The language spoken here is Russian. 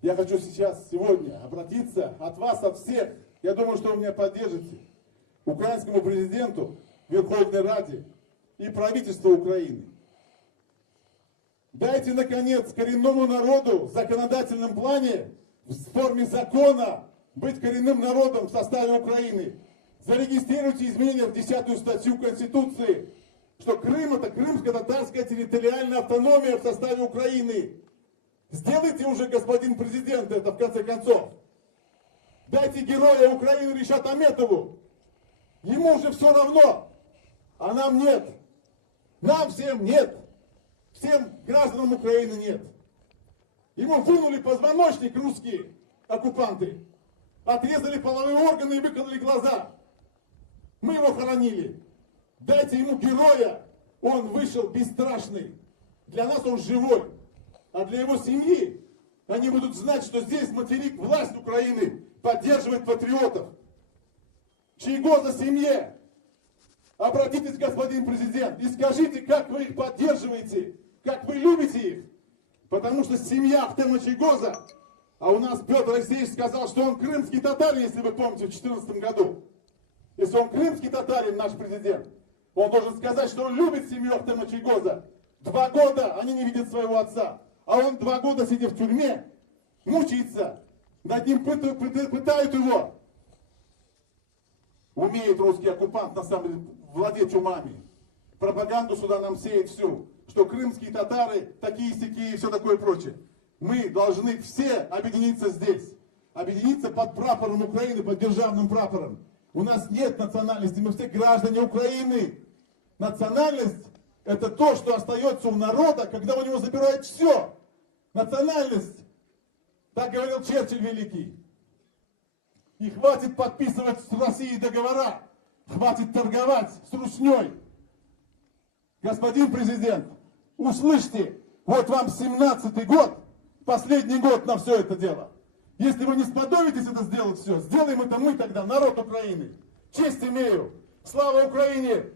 Я хочу сегодня обратиться от вас, от всех, я думаю, что вы меня поддержите, украинскому президенту, Верховной Раде и правительству Украины. Дайте, наконец, коренному народу в законодательном плане, в форме закона, быть коренным народом в составе Украины. Зарегистрируйте изменения в 10-ю статью Конституции, что Крым — это крымско-татарская территориальная автономия в составе Украины. Сделайте уже, господин президент, это в конце концов. Дайте героя Украины Ришату Аметову. Ему уже все равно, а нам нет. Нам всем нет. Всем гражданам Украины нет. Ему вынули позвоночник русские оккупанты. Отрезали половые органы и выкололи глаза. Мы его хоронили. Дайте ему героя. Он вышел бесстрашный. Для нас он живой. А для его семьи они будут знать, что здесь материк, власть Украины поддерживает патриотов. Чайгоза семье. Обратитесь, господин президент, и скажите, как вы их поддерживаете, как вы любите их. Потому что семья Ахтема Чайгоза, а у нас Петр Алексеевич сказал, что он крымский татарин, если вы помните, в 2014 году. Если он крымский татарин, наш президент, он должен сказать, что он любит семью Ахтема Чайгоза. 2 года они не видят своего отца. А он 2 года, сидя в тюрьме, мучается. Над ним пытают его. Умеет русский оккупант, на самом деле, владеть умами. Пропаганду сюда нам сеет всю. Что крымские татары такие-сякие и все такое прочее. Мы должны все объединиться здесь. Объединиться под прапором Украины, под державным прапором. У нас нет национальности, мы все граждане Украины. Национальность — это то, что остается у народа, когда у него забирают все. Национальность, так говорил Черчилль великий. И хватит подписывать с Россией договора, хватит торговать с русней. Господин президент, услышьте, вот вам 17-й год, последний год на все это дело. Если вы не сподобитесь это сделать все, сделаем это мы тогда, народ Украины. Честь имею. Слава Украине!